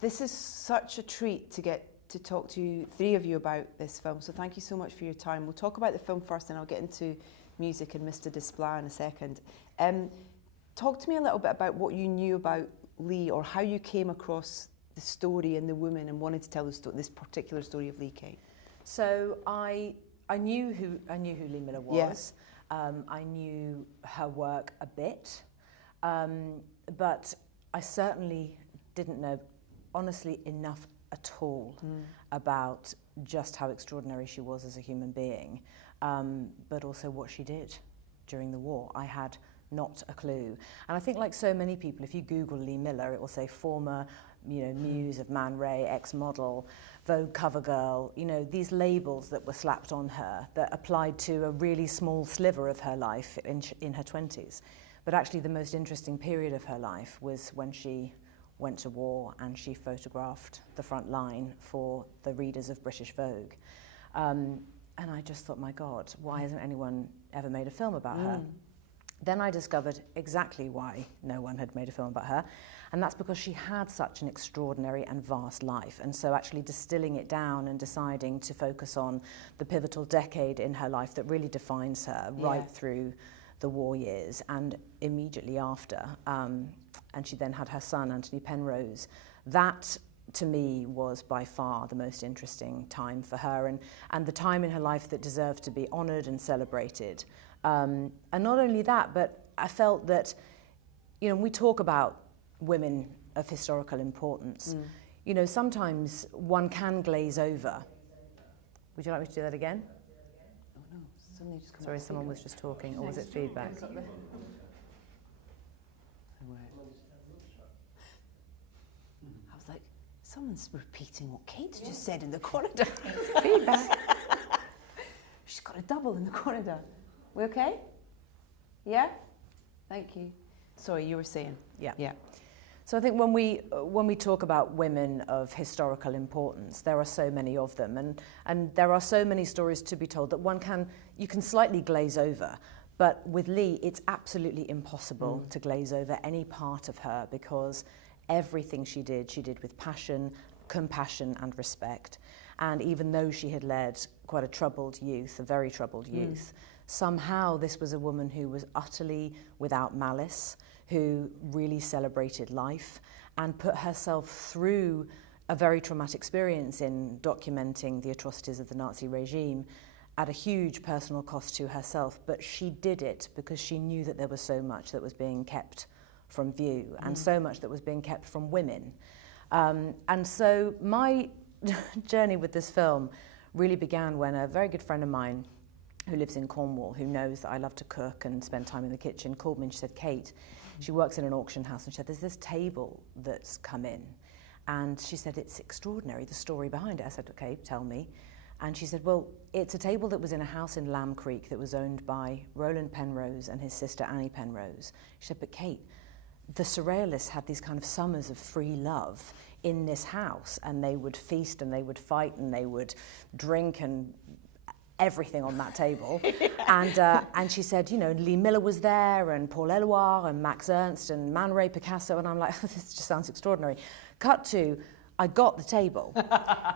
This is such a treat to get to talk to three of you about this film, so thank you so much for your time. We'll talk about the film first and I'll get into music and Mr. Desplat in a second. Talk to me a little bit about what you knew about Lee, or how you came across the story and the woman and wanted to tell this particular story of Lee Kate. So I knew who Lee Miller was. Yeah. I knew her work a bit, but I certainly didn't know, honestly, enough at all about just how extraordinary she was as a human being, but also what she did during the war. I had not a clue. And I think, like so many people, if you Google Lee Miller, it will say former, muse of Man Ray, ex-model, Vogue cover girl, these labels that were slapped on her that applied to a really small sliver of her life in her 20s. But actually the most interesting period of her life was when she went to war and she photographed the front line for the readers of British Vogue. And I just thought, my God, why hasn't anyone ever made a film about her? Then I discovered exactly why no one had made a film about her, and that's because she had such an extraordinary and vast life. And so actually distilling it down and deciding to focus on the pivotal decade in her life that really defines her right through the war years and immediately after. And she then had her son, Anthony Penrose. That, to me, was by far the most interesting time for her, and the time in her life that deserved to be honoured and celebrated. And not only that, but I felt that, we talk about women of historical importance. Sometimes one can glaze over. Would you like me to do that again? Oh no, suddenly just come. Sorry, someone was just talking, or was it feedback? I was like, someone's repeating what Kate just said in the corridor. Feedback. She's got a double in the corridor. We okay? Yeah? Thank you. Sorry, you were saying. Yeah. So I think when we talk about women of historical importance, there are so many of them, and there are so many stories to be told that you can slightly glaze over. But with Lee, it's absolutely impossible to glaze over any part of her, because everything she did with passion, compassion and respect. And even though she had led quite a troubled youth, a very troubled youth, somehow this was a woman who was utterly without malice, who really celebrated life and put herself through a very traumatic experience in documenting the atrocities of the Nazi regime at a huge personal cost to herself. But she did it because she knew that there was so much that was being kept from view and so much that was being kept from women. And so my journey with this film really began when a very good friend of mine who lives in Cornwall, who knows that I love to cook and spend time in the kitchen, called me and she said, Kate, she works in an auction house, and she said, there's this table that's come in. And she said, it's extraordinary, the story behind it. I said, okay, tell me. And she said, well, it's a table that was in a house in Lamb Creek that was owned by Roland Penrose and his sister Annie Penrose. She said, but Kate, the Surrealists had these kind of summers of free love in this house, and they would feast and they would fight and they would drink and everything on that table. And she said, Lee Miller was there, and Paul Eluard and Max Ernst and Man Ray, Picasso, and I'm like, this just sounds extraordinary. Cut to, I got the table.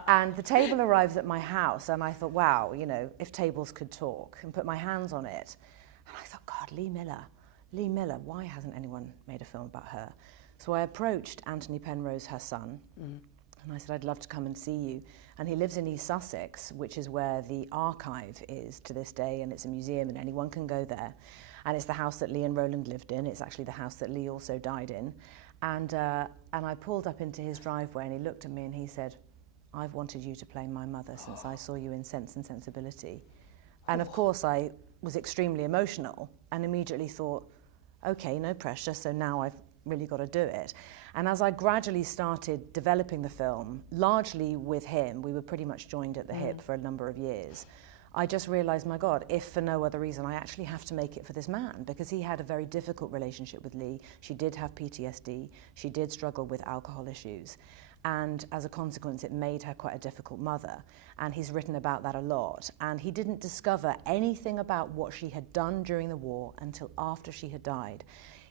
And the table arrives at my house, and I thought, wow, if tables could talk, and put my hands on it. And I thought, God, Lee Miller, why hasn't anyone made a film about her? So I approached Anthony Penrose, her son, and I said, I'd love to come and see you. And he lives in East Sussex, which is where the archive is to this day, and it's a museum and anyone can go there. And it's the house that Lee and Roland lived in. It's actually the house that Lee also died in. And I pulled up into his driveway and he looked at me and he said, I've wanted you to play my mother since I saw you in Sense and Sensibility. And of course I was extremely emotional and immediately thought, okay, no pressure, so now I've really got to do it. And as I gradually started developing the film, largely with him, we were pretty much joined at the hip for a number of years, I just realized, my God, if for no other reason, I actually have to make it for this man, because he had a very difficult relationship with Lee. She did have PTSD. She did struggle with alcohol issues. And as a consequence, it made her quite a difficult mother. And he's written about that a lot. And he didn't discover anything about what she had done during the war until after she had died.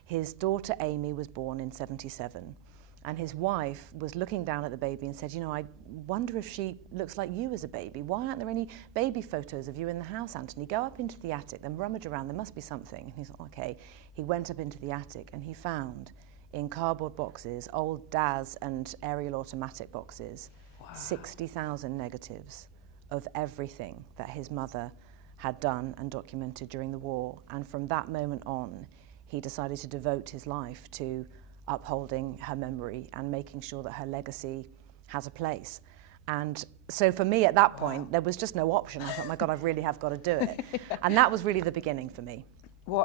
His daughter Amy was born in '77. And his wife was looking down at the baby and said, you know, I wonder if she looks like you as a baby. Why aren't there any baby photos of you in the house, Anthony? Go up into the attic, then rummage around, there must be something. And he's like, okay. He went up into the attic and he found in cardboard boxes, old DAS and aerial automatic boxes, 60,000 negatives of everything that his mother had done and documented during the war. And from that moment on, he decided to devote his life to upholding her memory and making sure that her legacy has a place. And so for me at that point, there was just no option. I thought, my God, I really have got to do it. And that was really the beginning for me. Well,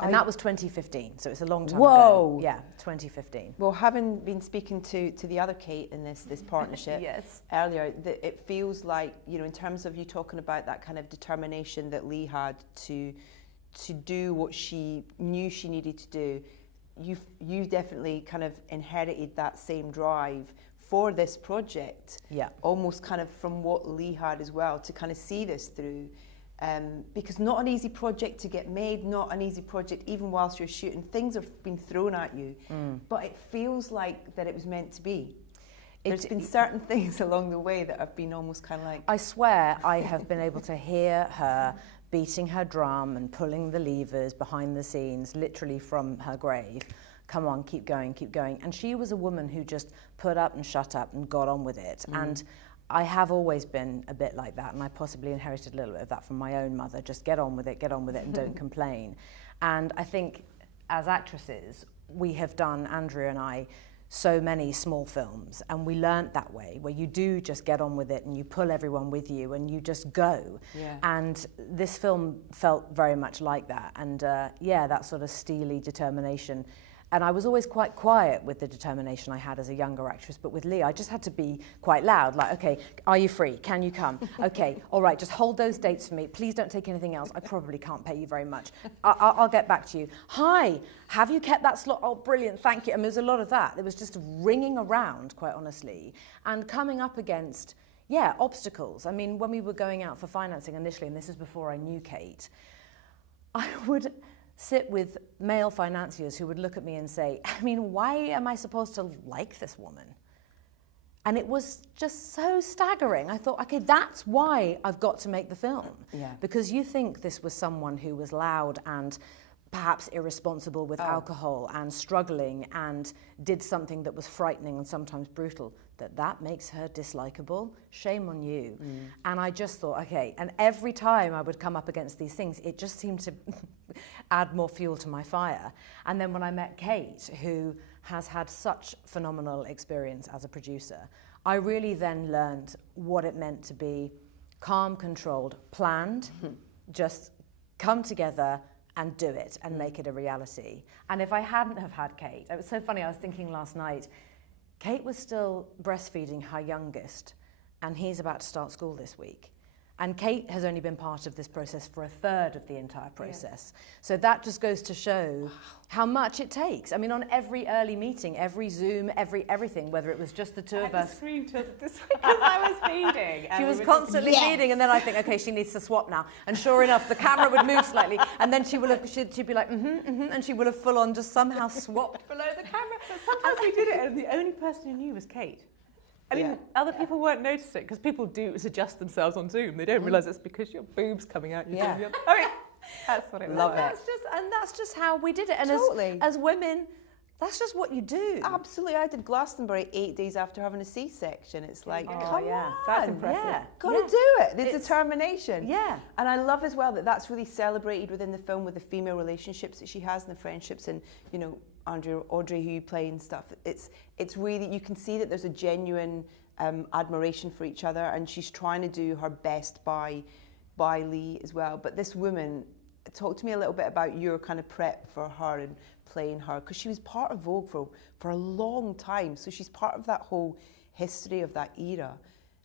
and that was 2015, so it's a long time Whoa. ago. Yeah, 2015. Well, having been speaking to the other Kate in this partnership Yes. earlier, it feels like, you know, in terms of you talking about that kind of determination that Lee had to do what she knew she needed to do, you definitely kind of inherited that same drive for this project. Yeah. Almost kind of from what Lee had as well, to kind of see this through. Because not an easy project to get made, not an easy project even whilst you're shooting. Things have been thrown at you, but it feels like that it was meant to be. There's been certain things along the way that have been almost kind of like... I swear I have been able to hear her beating her drum and pulling the levers behind the scenes, literally from her grave. Come on, keep going, keep going. And she was a woman who just put up and shut up and got on with it. And I have always been a bit like that, and I possibly inherited a little bit of that from my own mother. Just get on with it, and don't complain. And I think as actresses, we have done, Andrea and I, so many small films, and we learnt that way, where you do just get on with it and you pull everyone with you and you just go. Yeah. And this film felt very much like that. And yeah, that sort of steely determination. And I was always quite quiet with the determination I had as a younger actress, but with Lee, I just had to be quite loud, like, okay, are you free? Can you come? Okay, all right, just hold those dates for me. Please don't take anything else. I probably can't pay you very much. I'll get back to you. Hi, have you kept that slot? Oh, brilliant, thank you. And there was a lot of that. There was just ringing around, quite honestly, and coming up against, yeah, obstacles. I mean, when we were going out for financing initially, and this is before I knew Kate, I would sit with male financiers who would look at me and say, I mean, why am I supposed to like this woman? And it was just so staggering. I thought, okay, that's why I've got to make the film. Yeah. Because you think this was someone who was loud and perhaps irresponsible with alcohol and struggling and did something that was frightening and sometimes brutal, that makes her dislikable. Shame on you. And I just thought, okay, and every time I would come up against these things, it just seemed to add more fuel to my fire. And then when I met Kate, who has had such phenomenal experience as a producer, I really then learned what it meant to be calm, controlled, planned, just come together and do it and make it a reality. And if I hadn't have had Kate, it was so funny, I was thinking last night, Kate was still breastfeeding her youngest, and he's about to start school this week. And Kate has only been part of this process for a third of the entire process. Yeah. So that just goes to show how much it takes. I mean, on every early meeting, every Zoom, everything, whether it was just the two of us. I screamed this week because I was feeding. She was constantly feeding, and then I think, okay, she needs to swap now. And sure enough, the camera would move slightly, and then she'd be like, and she would have full on just somehow swapped below the camera. But sometimes we did it, and the only person who knew was Kate. I mean, other people weren't noticing, because people do adjust themselves on Zoom. They don't realise it's because your boob's coming out. I mean, that's what it was. That's just how we did it. And as women, that's just what you do. Absolutely. I did Glastonbury 8 days after having a C-section. It's like, come on. That's impressive. Yeah. Got to do it. The determination. Yeah. And I love as well that that's really celebrated within the film with the female relationships that she has and the friendships and, you know, Andrea, Audrey, who you play and stuff. It's really, you can see that there's a genuine admiration for each other, and she's trying to do her best by Lee as well. But this woman, talk to me a little bit about your kind of prep for her and playing her, because she was part of Vogue for a long time, so she's part of that whole history of that era.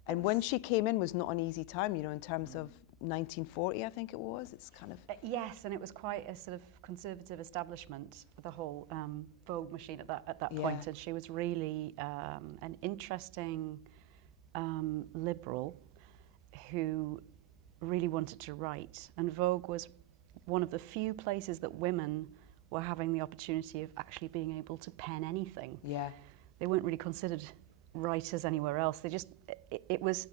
And when she came in was not an easy time, you know, in terms of 1940, I think it was. It's kind of... Yes, and it was quite a sort of conservative establishment, the whole Vogue machine at that point. And she was really an interesting liberal who really wanted to write. And Vogue was one of the few places that women were having the opportunity of actually being able to pen anything. Yeah. they weren't really considered writers anywhere else. They just, it was,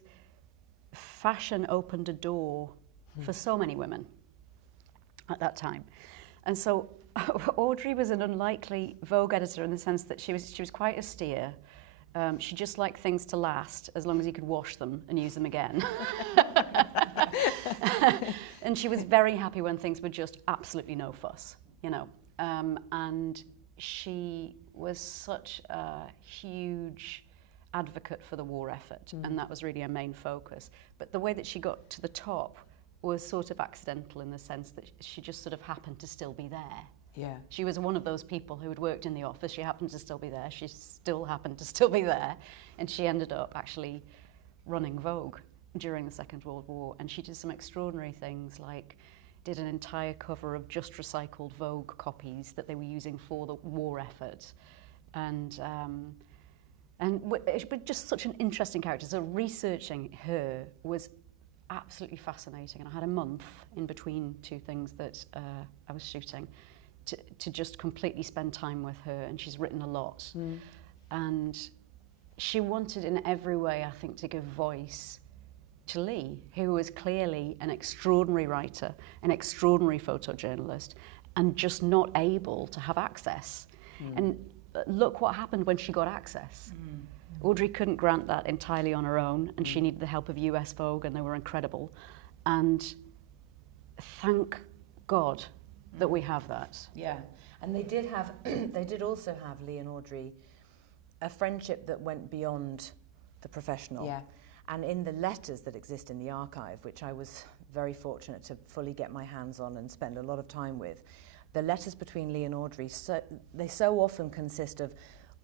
fashion opened a door for so many women at that time. And so Audrey was an unlikely Vogue editor in the sense that she was quite austere. She just liked things to last as long as you could wash them and use them again. And she was very happy when things were just absolutely no fuss, you know. And she was such a huge advocate for the war effort, and that was really her main focus. But the way that she got to the top was sort of accidental in the sense that she just sort of happened to still be there. Yeah. She was one of those people who had worked in the office. She happened to still be there. She still happened to still be there. And she ended up actually running Vogue during the Second World War. And she did some extraordinary things, like did an entire cover of just recycled Vogue copies that they were using for the war effort. But just such an interesting character. So researching her was absolutely fascinating. And I had a month in between two things that I was shooting to just completely spend time with her, and she's written a lot. And she wanted in every way, I think, to give voice to Lee, who was clearly an extraordinary writer, an extraordinary photojournalist, and just not able to have access. And look what happened when she got access. Audrey couldn't grant that entirely on her own, and she needed the help of US Vogue, and they were incredible. And thank God that we have that. Yeah, and they did have, they did also have, Lee and Audrey, a friendship that went beyond the professional. Yeah. And in the letters that exist in the archive, which I was very fortunate to fully get my hands on and spend a lot of time with, the letters between Lee and Audrey, they so often consist of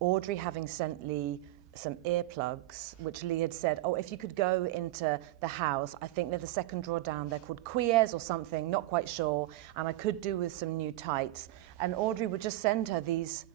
Audrey having sent Lee some earplugs, which Lee had said, oh, if you could go into the house, I think they're the second drawer down, they're called Queers or something, not quite sure, and I could do with some new tights. And Audrey would just send her these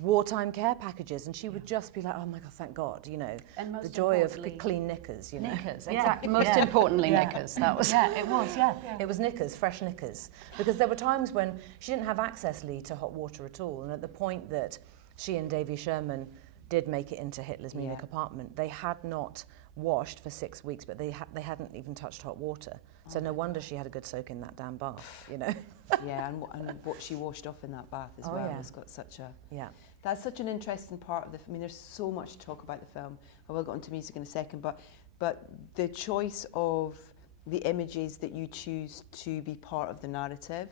wartime care packages, and she would just be like, oh my God, thank God, you know, the joy of clean knickers, you know. Knickers, exactly. Most importantly, knickers. That was. Yeah, it was, yeah. It was knickers, fresh knickers. Because there were times when she didn't have access, Lee, to hot water at all, and at the point that she and Davy Sherman did make it into Hitler's Munich apartment, they had not washed for 6 weeks, but they hadn't even touched hot water. So no wonder she had a good soak in that damn bath, you know. Yeah, and what she washed off in that bath as well has got such a... Yeah. That's such an interesting part of the... I mean, there's so much to talk about the film. I will get onto music in a second, but the choice of the images that you choose to be part of the narrative,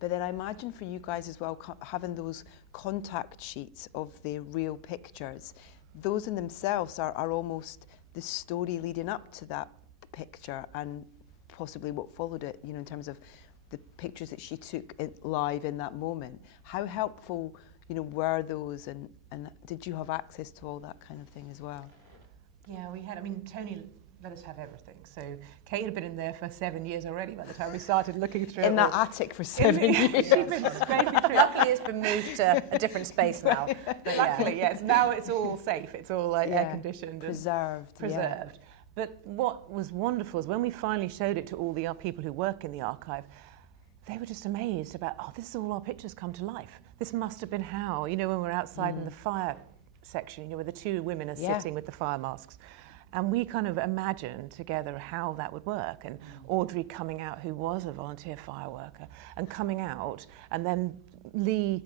but then I imagine for you guys as well, having those contact sheets of the real pictures, those in themselves are almost the story leading up to that picture and possibly what followed it, you know, in terms of the pictures that she took live in that moment. How helpful, you know, were those, and did you have access to all that kind of thing as well? Yeah, we had, I mean, Tony let us have everything. So Kate had been in there for 7 years already by the time we started looking through in that attic for 7 years. She'd been scraping through. Luckily it's been moved to a different space now. But luckily, yes. Now it's all safe. It's all air conditioned. Preserved. Preserved. But what was wonderful is when we finally showed it to all the people who work in the archive, they were just amazed about, oh, this is all our pictures come to life. This must have been how, you know, when we're outside in the fire section, you know, where the two women are sitting with the fire masks. And we kind of imagined together how that would work. And Audrey coming out, who was a volunteer fire worker, and coming out, and then Lee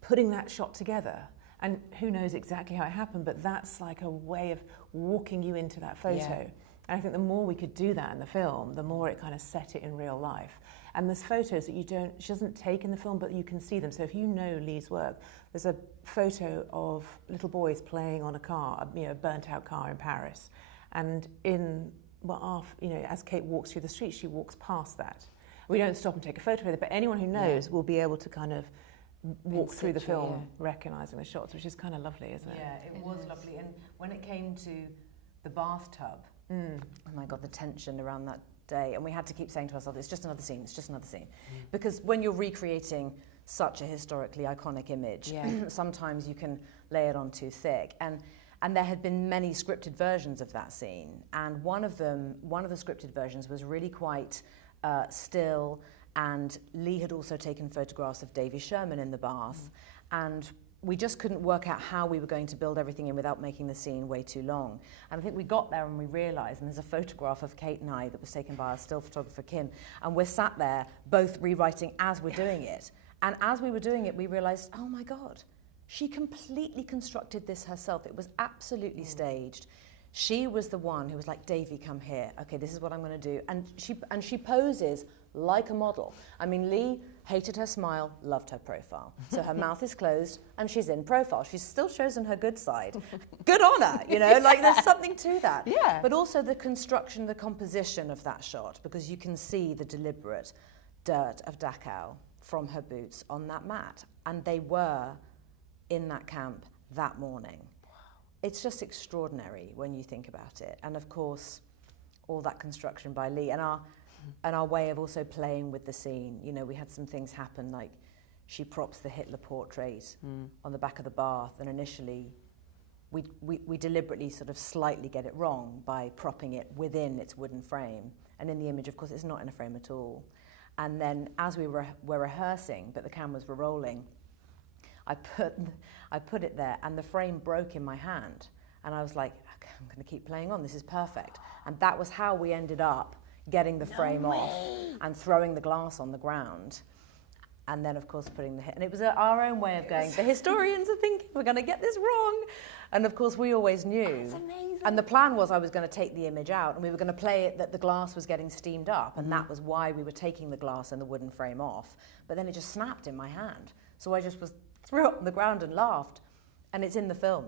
putting that shot together. And who knows exactly how it happened, but that's like a way of walking you into that photo. Yeah. And I think the more we could do that in the film, the more it kind of set it in real life. And there's photos that she doesn't take in the film, but you can see them. So if you know Lee's work, there's a photo of little boys playing on a car, you know, a burnt out car in Paris. And as Kate walks through the street, she walks past that. We don't stop and take a photo with it, but anyone who knows will be able to kind of walk through the film recognising the shots, which is kind of lovely, isn't it? Yeah, it was lovely. And when it came to the bathtub, oh my God, the tension around that day, and we had to keep saying to ourselves, it's just another scene, it's just another scene. Because when you're recreating such a historically iconic image, sometimes you can lay it on too thick. And there had been many scripted versions of that scene, and one of the scripted versions was really quite still, and Lee had also taken photographs of Davy Sherman in the bath, and we just couldn't work out how we were going to build everything in without making the scene way too long. And I think we got there and we realised, and there's a photograph of Kate and I that was taken by our still photographer Kim, and we're sat there both rewriting as we're doing it. And as we were doing it, we realised, oh my God, she completely constructed this herself. It was absolutely staged. She was the one who was like, Davey, come here. Okay, this is what I'm going to do. And she poses like a model. I mean, Lee hated her smile, loved her profile. So her mouth is closed and she's in profile. She's still chosen her good side. Good on her, you know, like there's something to that. Yeah. But also the construction, the composition of that shot, because you can see the deliberate dirt of Dachau from her boots on that mat. And they were in that camp that morning. It's just extraordinary when you think about it. And of course, all that construction by Lee and our way of also playing with the scene. You know, we had some things happen, like she props the Hitler portrait on the back of the bath, and initially we deliberately sort of slightly get it wrong by propping it within its wooden frame. And in the image, of course, it's not in a frame at all. And then as we were rehearsing, but the cameras were rolling, I put it there and the frame broke in my hand. And I was like, okay, I'm going to keep playing on. This is perfect. And that was how we ended up getting the frame off and throwing the glass on the ground. And then, of course, putting the hit. And it was our own way of going, the historians are thinking we're going to get this wrong. And, of course, we always knew. That's amazing. And the plan was I was going to take the image out and we were going to play it that the glass was getting steamed up. And that was why we were taking the glass and the wooden frame off. But then it just snapped in my hand. So I just threw it on the ground and laughed. And it's in the film.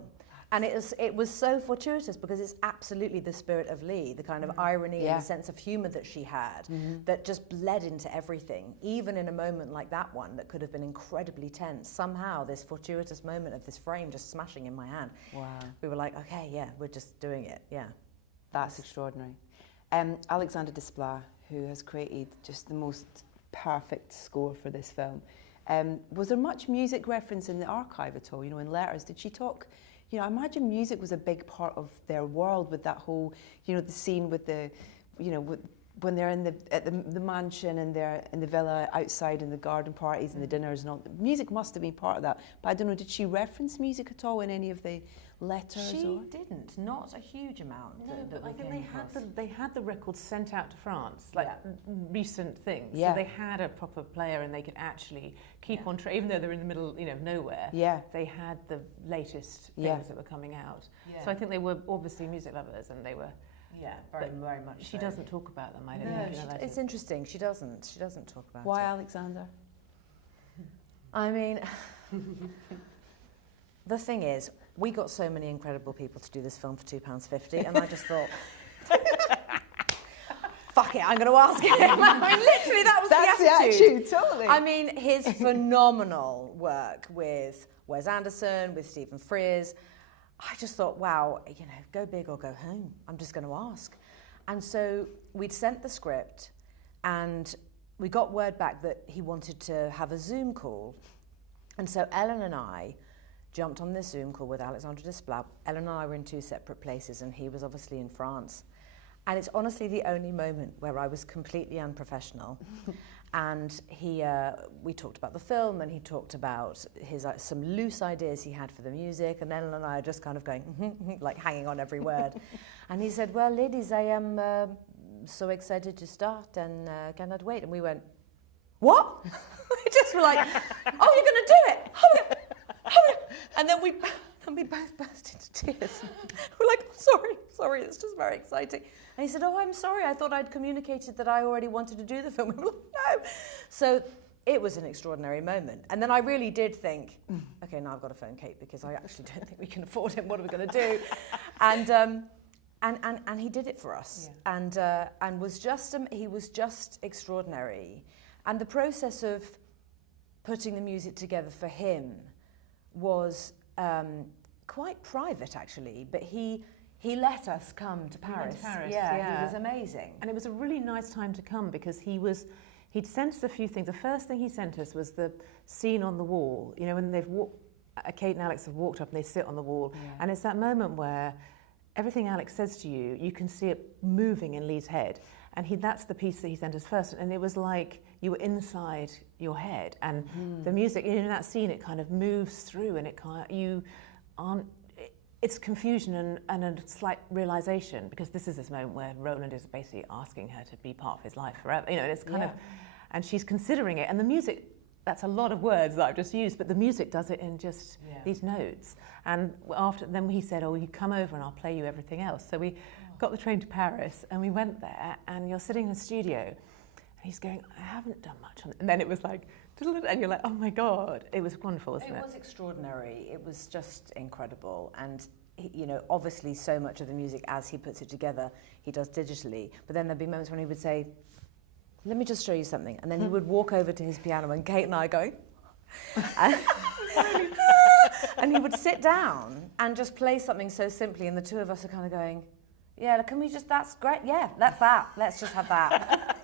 And it was so fortuitous because it's absolutely the spirit of Lee, the kind of irony and the sense of humour that she had that just bled into everything. Even in a moment like that one that could have been incredibly tense, somehow this fortuitous moment of this frame just smashing in my hand. Wow. We were like, okay, yeah, we're just doing it, yeah. That's extraordinary. Alexander Desplat, who has created just the most perfect score for this film. Was there much music reference in the archive at all? You know, in letters, did she talk? You know, I imagine music was a big part of their world with that whole, you know, the scene with the, you know, when they're at the mansion and they're in the villa outside in the garden parties and the dinners and all. Music must have been part of that. But I don't know, did she reference music at all in any of the letters? She didn't, not a huge amount. No, that but I think they had the records sent out to France, like recent things. Yeah. So they had a proper player and they could actually keep on track, even though they're in the middle, you know, of nowhere. Yeah. They had the latest things that were coming out. Yeah. So I think they were obviously music lovers and they were. Yeah, very much. She doesn't talk about them. I don't think. It's interesting. She doesn't talk about it. Why, Alexander? I mean, the thing is, we got so many incredible people to do this film for £2.50, and I just thought, fuck it, I'm going to ask him. I mean, literally, that's the attitude. Totally. I mean, his phenomenal work with Wes Anderson, with Stephen Frears. I just thought, wow, you know, go big or go home. I'm just going to ask. And so we'd sent the script and we got word back that he wanted to have a Zoom call. And so Ellen and I jumped on this Zoom call with Alexander Desplat. Ellen and I were in two separate places and he was obviously in France. And it's honestly the only moment where I was completely unprofessional. And we talked about the film and he talked about his some loose ideas he had for the music, and Ellen and I are just kind of going, like hanging on every word. And he said, well, ladies, I am so excited to start and cannot wait. And we went, what? We just were like, oh, you're going to do it? Oh, and then we both burst into tears. We're like, sorry, it's just very exciting. And he said, oh, I'm sorry, I thought I'd communicated that I already wanted to do the film. We were like, no. So it was an extraordinary moment. And then I really did think, okay, now I've got to phone Kate because I actually don't think we can afford him. What are we going to do? And he did it for us. Yeah. And he was just extraordinary. And the process of putting the music together for him was quite private, actually. But he let us come to Paris. Yeah, he was amazing. And it was a really nice time to come because he'd sent us a few things. The first thing he sent us was the scene on the wall. You know, when Kate and Alex have walked up and they sit on the wall. Yeah. And it's that moment where everything Alex says to you, you can see it moving in Lee's head. And that's the piece that he sent us first. And it was like you were inside your head. And the music, in that scene, it kind of moves through, and it's confusion and a slight realization, because this is this moment where Roland is basically asking her to be part of his life forever. And it's kind of, and she's considering it. And the music, that's a lot of words that I've just used, but the music does it in just these notes. And then he said, you come over and I'll play you everything else. So we got the train to Paris and we went there, and you're sitting in the studio and he's going, I haven't done much on it. And then it was like, and you're like, oh my God, it was wonderful, wasn't it? It was extraordinary. It was just incredible. And obviously so much of the music, as he puts it together, he does digitally. But then there'd be moments when he would say, let me just show you something. And then he would walk over to his piano, and Kate and I going, and he would sit down and just play something so simply, and the two of us are kind of going, can we just, that's great, that's that, let's just have that.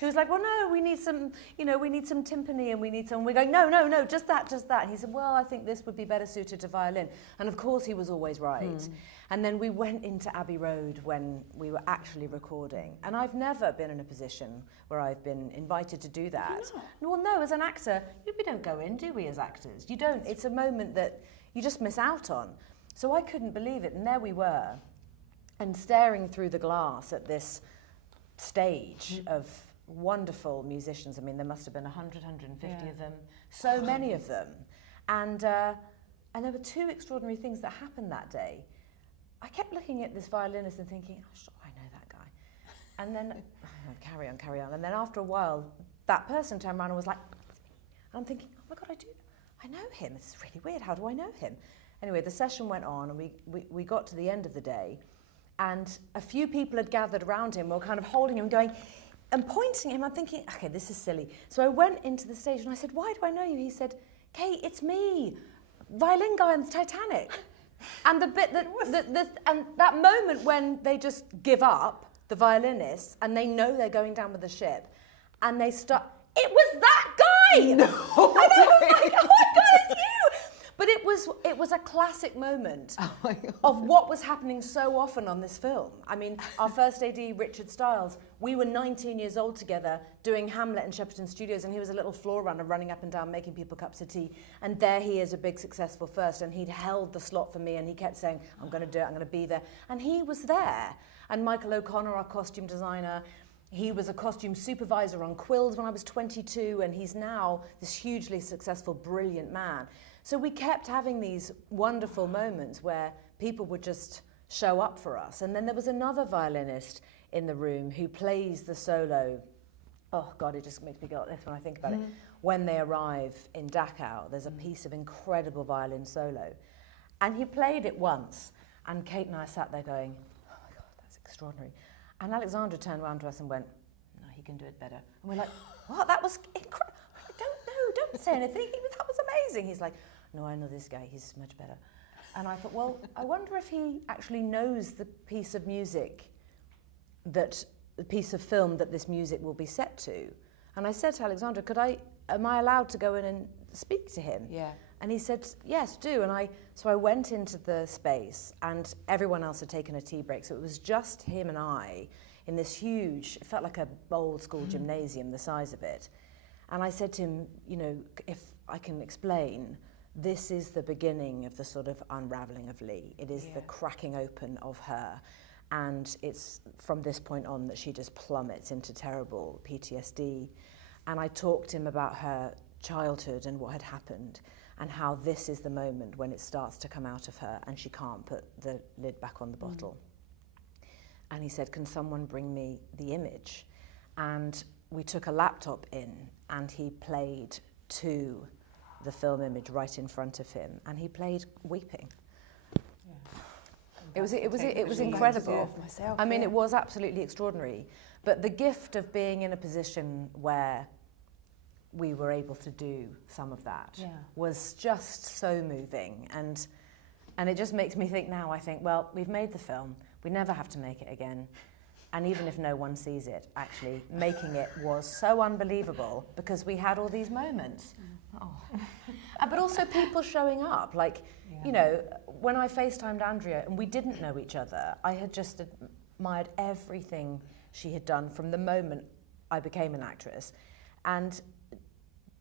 He was like, well, no, we need some timpani, and we're going, no, just that. And he said, well, I think this would be better suited to violin. And of course he was always right. And then we went into Abbey Road when we were actually recording. And I've never been in a position where I've been invited to do that. Well, no, as an actor, we don't go in, do we, as actors? You don't. It's a moment that you just miss out on. So I couldn't believe it. And there we were, and staring through the glass at this stage of wonderful musicians. I mean, there must have been 100, 150 of them, so many of them. And there were two extraordinary things that happened that day. I kept looking at this violinist and thinking, oh, sure, I know that guy. And then, carry on. And then after a while, that person turned around and was like, that's me. And I'm thinking, oh my God, I know him. It's really weird. How do I know him? Anyway, the session went on, and we got to the end of the day, and a few people had gathered around him, were kind of holding him, going, and pointing at him. I'm thinking, okay, this is silly. So I went into the stage and I said, why do I know you? He said, Kate, it's me, violin guy on the Titanic. And the bit and that moment when they just give up, the violinists, and they know they're going down with the ship, and they start, it was that guy! No. And I was like, oh my God, it's you! But it was a classic moment of what was happening so often on this film. I mean, our first AD, Richard Stiles, we were 19 years old together doing Hamlet in Shepperton Studios, and he was a little floor runner running up and down making people cups of tea. And there he is, a big successful first, and he'd held the slot for me, and he kept saying, I'm going to do it, I'm going to be there. And he was there. And Michael O'Connor, our costume designer, he was a costume supervisor on Quills when I was 22, and he's now this hugely successful, brilliant man. So we kept having these wonderful moments where people would just show up for us. And then there was another violinist in the room who plays the solo. Oh God, it just makes me go like this when I think about it. When they arrive in Dachau, there's a piece of incredible violin solo. And he played it once, and Kate and I sat there going, oh my God, that's extraordinary. And Alexandra turned around to us and went, no, he can do it better. And we're like, what? That was incredible. Don't say anything. That was amazing. He's like, no, I know this guy. He's much better. And I thought, well, I wonder if he actually knows the piece of music the piece of film that this music will be set to. And I said to Alexandra, am I allowed to go in and speak to him? Yeah. And he said, yes, do. And so I went into the space, and everyone else had taken a tea break. So it was just him and I in this huge, it felt like a old school gymnasium, the size of it. And I said to him, if I can explain, this is the beginning of the sort of unravelling of Lee. It is the cracking open of her. And it's from this point on that she just plummets into terrible PTSD. And I talked to him about her childhood and what had happened, and how this is the moment when it starts to come out of her and she can't put the lid back on the bottle. And he said, can someone bring me the image? And we took a laptop in, and he played to the film image right in front of him, and he played weeping. It was incredible. I mean, it was absolutely extraordinary. But the gift of being in a position where we were able to do some of that was just so moving, and it just makes me think now. I think, well, we've made the film. We never have to make it again. And even if no one sees it, actually, making it was so unbelievable because we had all these moments. But also people showing up. Like, when I FaceTimed Andrea and we didn't know each other, I had just admired everything she had done from the moment I became an actress. And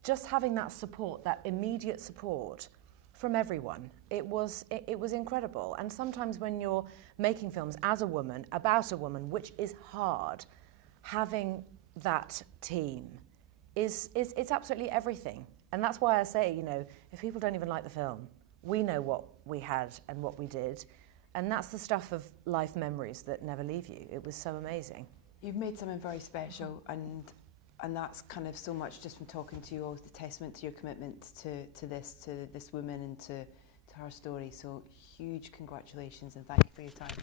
just having that support, that immediate support from everyone, it was incredible. And sometimes when you're making films as a woman, about a woman, which is hard, having that team it's absolutely everything. And that's why I say, you know, if people don't even like the film, we know what we had and what we did. And that's the stuff of life memories that never leave you. It was so amazing. You've made something very special, and that's kind of so much just from talking to you all, the testament to your commitment to this woman and to her story. So huge congratulations and thank you for your time.